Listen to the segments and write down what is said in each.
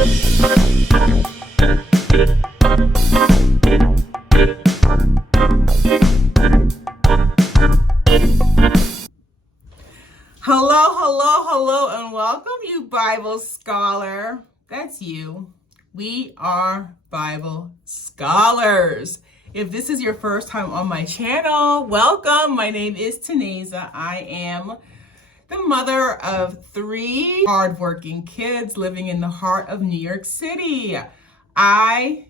Hello, and welcome, you Bible scholar. That's you. We are Bible scholars. If this is your first time on my channel, welcome. My name is Taneza. I am the mother of 3 hardworking kids living in the heart of New York City. I,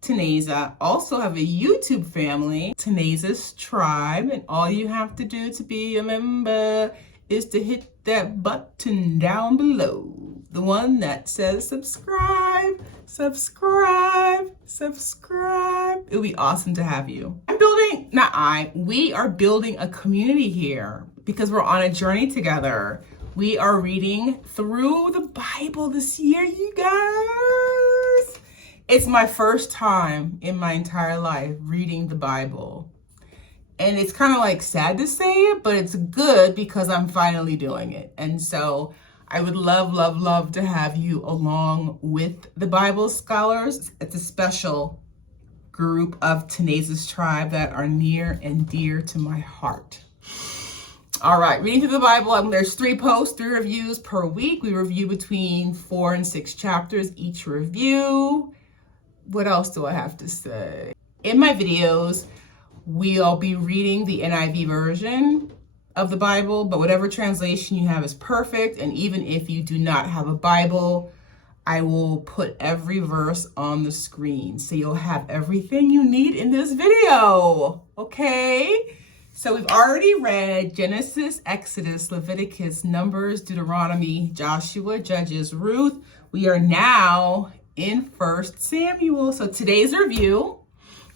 Taneza, also have a YouTube family, Taneza's Tribe, and all you have to do to be a member is to hit that button down below, the one that says subscribe. It would be awesome to have you. We are building a community here because we're on a journey together. We are reading through the Bible this year, you guys. It's my first time in my entire life reading the Bible. And it's kind of like sad to say it, but it's good because I'm finally doing it. And so I would love to have you along with the Bible scholars. It's a special group of Taneza's Tribe that are near and dear to my heart. All right, reading through the Bible, there's 3 posts, 3 reviews per week. We review between 4 and 6 chapters each review. What else do I have to say? In my videos, we'll be reading the NIV version of the Bible, but whatever translation you have is perfect. And even if you do not have a Bible, I will put every verse on the screen. So you'll have everything you need in this video, okay? So we've already read Genesis, Exodus, Leviticus, Numbers, Deuteronomy, Joshua, Judges, Ruth. We are now in 1 Samuel. So today's review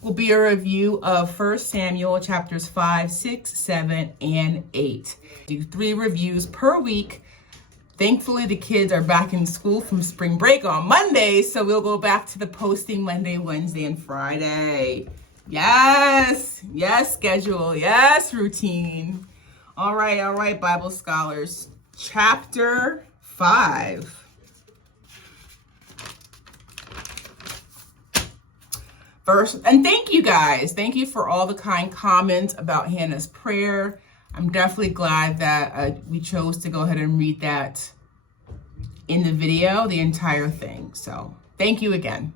will be a review of 1 Samuel chapters 5, 6, 7, and 8. Do 3 reviews per week. Thankfully, the kids are back in school from spring break on Monday, so we'll go back to the posting Monday, Wednesday, and Friday. Yes, schedule, yes, routine. All right, Bible scholars. Chapter 5. And thank you guys. Thank you for all the kind comments about Hannah's prayer. I'm definitely glad that we chose to go ahead and read that in the video, the entire thing. So thank you again.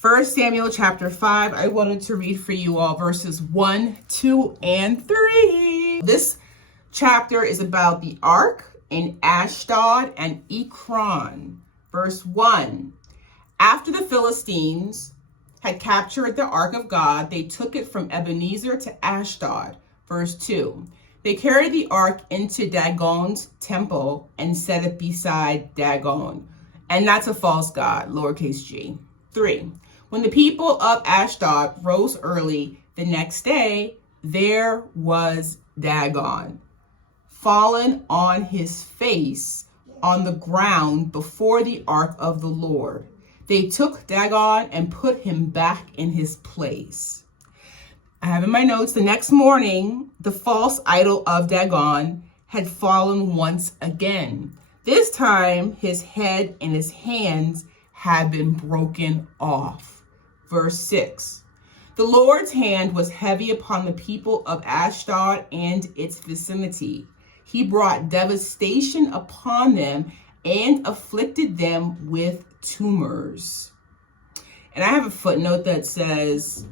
1 Samuel chapter 5, I wanted to read for you all verses 1, 2, and 3. This chapter is about the ark in Ashdod and Ekron. Verse 1, after the Philistines had captured the ark of God, they took it from Ebenezer to Ashdod. Verse 2, they carried the ark into Dagon's temple and set it beside Dagon. And that's a false god, lowercase g. 3, when the people of Ashdod rose early the next day, there was Dagon, fallen on his face on the ground before the ark of the Lord. They took Dagon and put him back in his place. I have in my notes, the next morning, the false idol of Dagon had fallen once again. This time, his head and his hands had been broken off. Verse 6, the Lord's hand was heavy upon the people of Ashdod and its vicinity. He brought devastation upon them and afflicted them with tumors. And I have a footnote that says,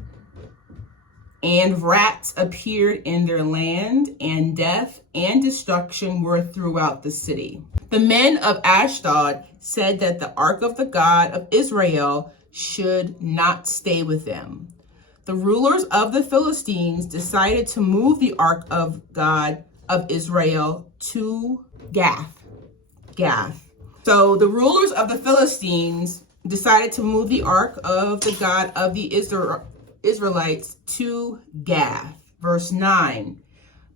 and rats appeared in their land, and death and destruction were throughout the city. The men of Ashdod said that the ark of the God of Israel should not stay with them. The rulers of the Philistines decided to move the ark of God of Israel to Gath. So the rulers of the Philistines decided to move the ark of the God of the Israelites to Gath. Verse 9,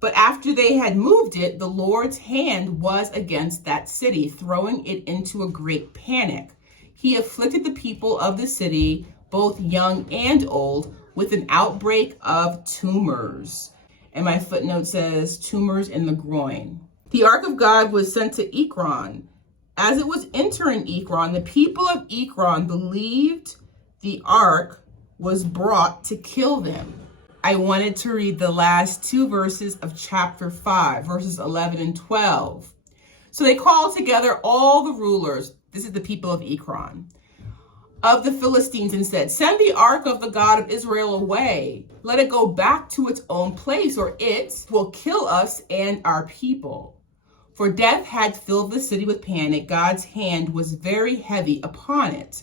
but after they had moved it, the Lord's hand was against that city, throwing it into a great panic. He afflicted the people of the city, both young and old, with an outbreak of tumors. And my footnote says tumors in the groin. The ark of God was sent to Ekron, As it was entering Ekron, the people of Ekron believed the ark was brought to kill them. I wanted to read the last 2 verses of chapter 5, verses 11 and 12. So they called together all the rulers, this is the people of Ekron, of the Philistines and said, "Send the ark of the God of Israel away. Let it go back to its own place, or it will kill us and our people." For death had filled the city with panic. God's hand was very heavy upon it.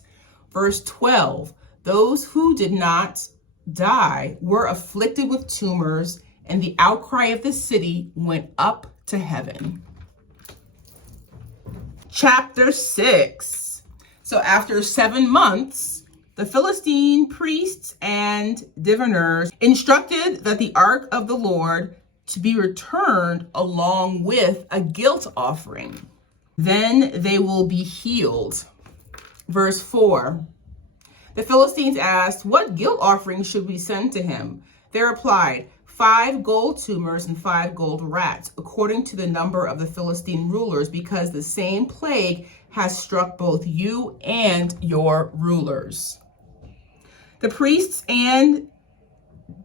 Verse 12, those who did not die were afflicted with tumors, and the outcry of the city went up to heaven. Chapter 6. So after 7 months, the Philistine priests and diviners instructed that the ark of the Lord to be returned along with a guilt offering. Then they will be healed. Verse 4. The Philistines asked, "What guilt offering should we send to him?" They replied, 5 gold tumors and 5 gold rats, according to the number of the Philistine rulers, because the same plague has struck both you and your rulers. The priests and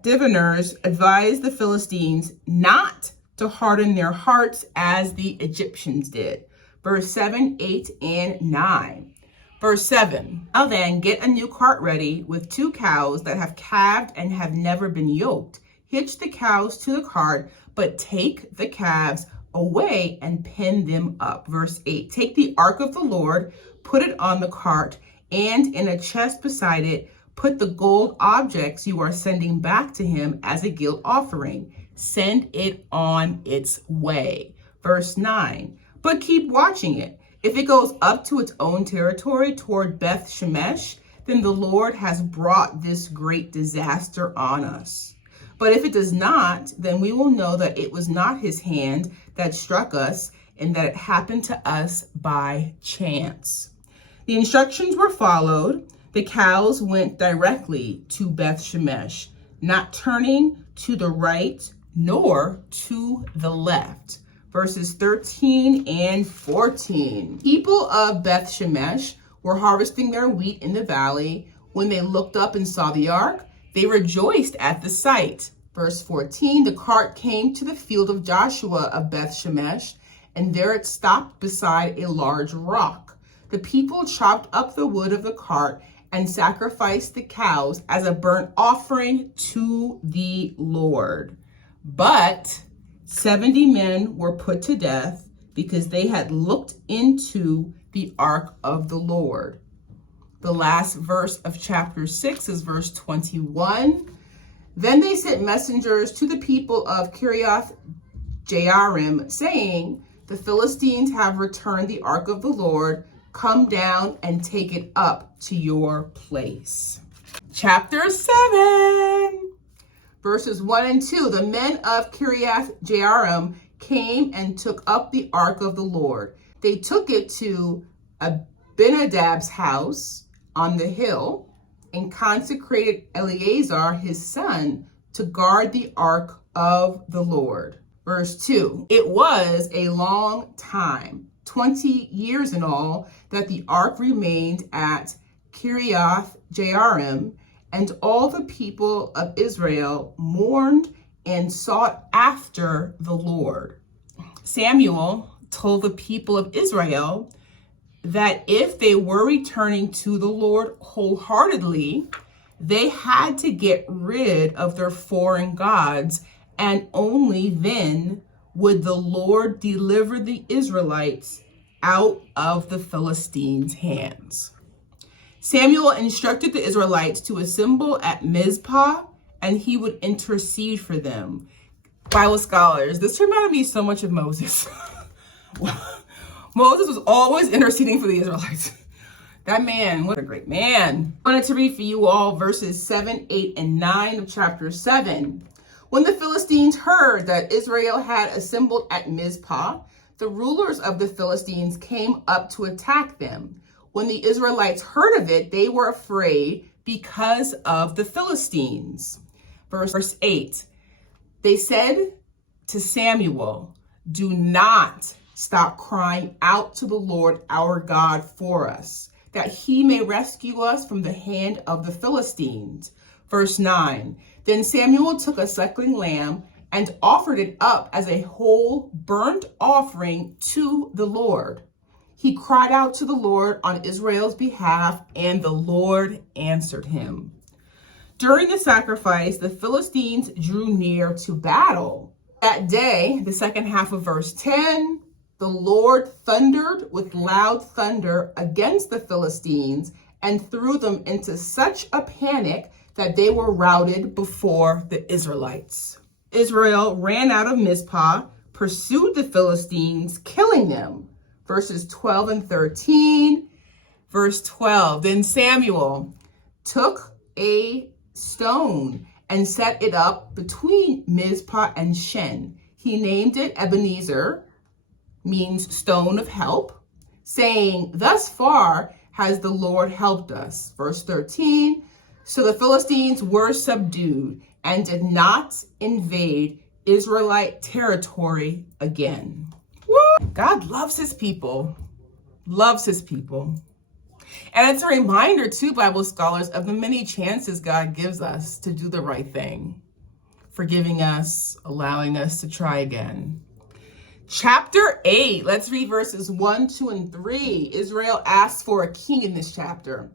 diviners advised the Philistines not to harden their hearts as the Egyptians did. Verse 7, 8, and 9. Verse 7, now then, get a new cart ready with 2 cows that have calved and have never been yoked. Hitch the cows to the cart, but take the calves away and pin them up. Verse 8, take the ark of the Lord, put it on the cart, and in a chest beside it, put the gold objects you are sending back to him as a guilt offering. Send it on its way. Verse 9, but keep watching it. If it goes up to its own territory toward Beth Shemesh, then the Lord has brought this great disaster on us. But if it does not, then we will know that it was not his hand that struck us and that it happened to us by chance. The instructions were followed. The cows went directly to Beth Shemesh, not turning to the right nor to the left. Verses 13 and 14. People of Beth Shemesh were harvesting their wheat in the valley. When they looked up and saw the ark, they rejoiced at the sight. Verse 14, the cart came to the field of Joshua of Beth Shemesh, and there it stopped beside a large rock. The people chopped up the wood of the cart and sacrificed the cows as a burnt offering to the Lord. But 70 men were put to death because they had looked into the ark of the Lord. The last verse of chapter 6 is verse 21. Then they sent messengers to the people of Kiriath Jearim, saying, the Philistines have returned the ark of the Lord. Come down and take it up to your place. Chapter 7. Verses 1 and 2, the men of Kiriath Jearim came and took up the ark of the Lord. They took it to Abinadab's house on the hill and consecrated Eleazar, his son, to guard the ark of the Lord. Verse 2, it was a long time, 20 years in all, that the ark remained at Kiriath Jearim, and all the people of Israel mourned and sought after the Lord. Samuel told the people of Israel that if they were returning to the Lord wholeheartedly, they had to get rid of their foreign gods, and only then would the Lord deliver the Israelites out of the Philistines' hands. Samuel instructed the Israelites to assemble at Mizpah, and he would intercede for them. Bible scholars, this reminded me so much of Moses. Moses was always interceding for the Israelites. That man, what a great man. I wanted to read for you all verses 7, 8, and 9 of chapter 7. When the Philistines heard that Israel had assembled at Mizpah, the rulers of the Philistines came up to attack them. When the Israelites heard of it, they were afraid because of the Philistines. Verse 8, they said to Samuel, do not Stop crying out to the Lord our God for us, that he may rescue us from the hand of the Philistines. Verse 9, then Samuel took a suckling lamb and offered it up as a whole burnt offering to the Lord. He cried out to the Lord on Israel's behalf, and the Lord answered him. During the sacrifice, the Philistines drew near to battle. That day, the second half of verse 10, the Lord thundered with loud thunder against the Philistines and threw them into such a panic that they were routed before the Israelites. Israel ran out of Mizpah, pursued the Philistines, killing them. Verses 12 and 13. Verse 12, then Samuel took a stone and set it up between Mizpah and Shen. He named it Ebenezer, means stone of help, saying, thus far has the Lord helped us. Verse 13, so the Philistines were subdued and did not invade Israelite territory again. Woo! God loves his people, loves his people. And it's a reminder too, Bible scholars, of the many chances God gives us to do the right thing, forgiving us, allowing us to try again. Chapter 8, let's read verses 1, 2, and 3. Israel asks for a king in this chapter.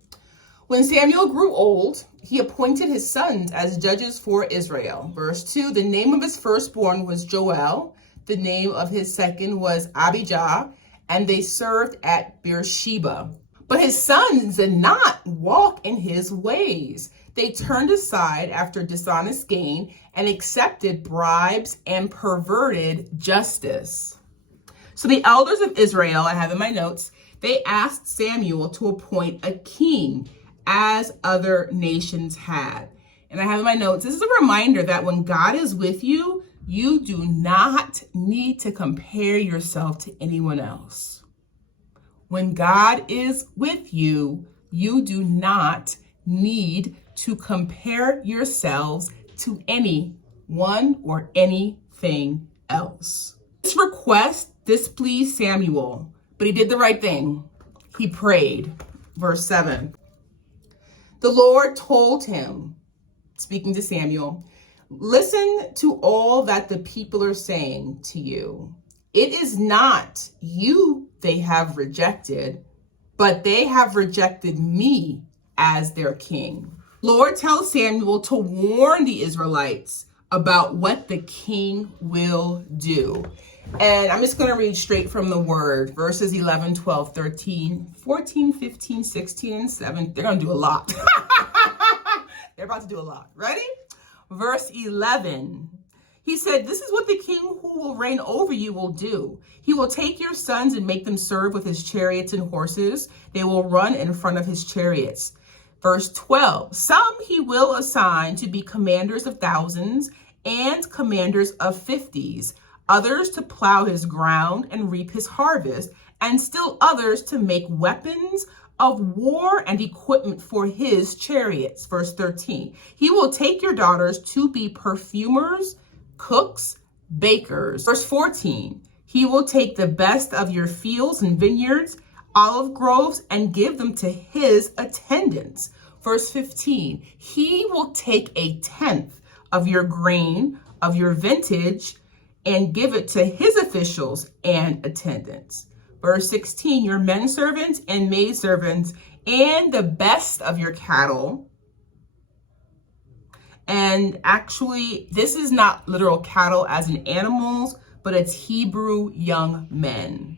When Samuel grew old, he appointed his sons as judges for Israel. Verse 2, the name of his firstborn was Joel. The name of his second was Abijah, and they served at Beersheba. But his sons did not walk in his ways. They turned aside after dishonest gain and accepted bribes and perverted justice. So the elders of Israel, I have in my notes, they asked Samuel to appoint a king as other nations had. And I have in my notes, this is a reminder that when God is with you, you do not need to compare yourself to anyone else. When God is with you, you do not need to compare yourselves to anyone or anything else. This request displeased Samuel, but he did the right thing. He prayed. Verse 7. The Lord told him, speaking to Samuel, listen to all that the people are saying to you. It is not you they have rejected, but they have rejected me as their king. Lord tells Samuel to warn the Israelites about what the king will do. And I'm just going to read straight from the word, verses 11, 12, 13, 14, 15, 16, and 7. They're going to do a lot. They're about to do a lot. Ready? Verse 11. He said, this is what the king who will reign over you will do. He will take your sons and make them serve with his chariots and horses. They will run in front of his chariots. Verse 12, some he will assign to be commanders of thousands and commanders of 50s, others to plow his ground and reap his harvest, and still others to make weapons of war and equipment for his chariots. Verse 13, he will take your daughters to be perfumers, cooks, bakers. Verse 14, he will take the best of your fields and vineyards, olive groves, and give them to his attendants. Verse 15, he will take a tenth of your grain, of your vintage, and give it to his officials and attendants. Verse 16, your men servants and maid servants, and the best of your cattle. And actually, this is not literal cattle as in animals, but it's Hebrew young men.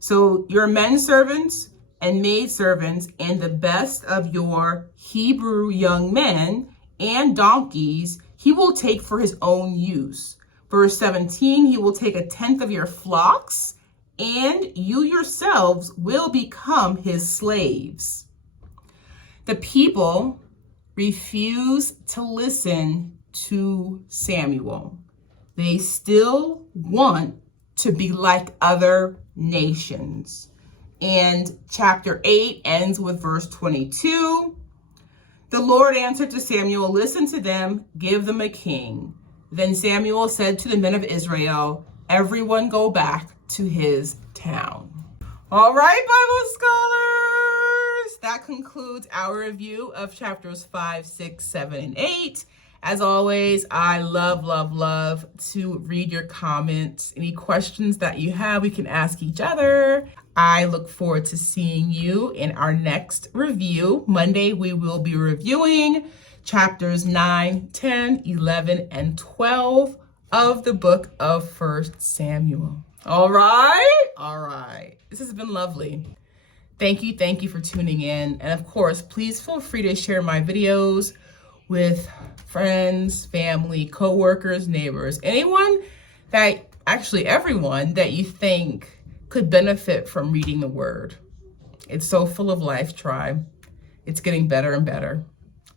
So your men servants and maid servants and the best of your Hebrew young men and donkeys, he will take for his own use. Verse 17, he will take a tenth of your flocks, and you yourselves will become his slaves. The people refuse to listen to Samuel. They still want to be like other nations. And chapter 8 ends with verse 22. The Lord answered to Samuel, listen to them, give them a king. Then Samuel said to the men of Israel, everyone go back to his town. All right, Bible scholars, that concludes our review of chapters 5, 6, 7, and 8. As always, I love to read your comments. Any questions that you have, we can ask each other. I look forward to seeing you in our next review. Monday, we will be reviewing chapters 9, 10, 11, and 12 of the book of 1 Samuel. All right. This has been lovely. Thank you for tuning in. And of course, please feel free to share my videos with friends, family, co-workers, neighbors, everyone that you think could benefit from reading the word. It's so full of life, tribe. It's getting better and better.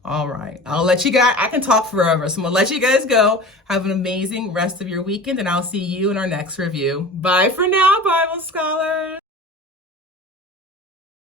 All right, I'll let you guys, I can talk forever, so I'm gonna let you guys go. Have an amazing rest of your weekend, and I'll see you in our next review. Bye for now, Bible scholars.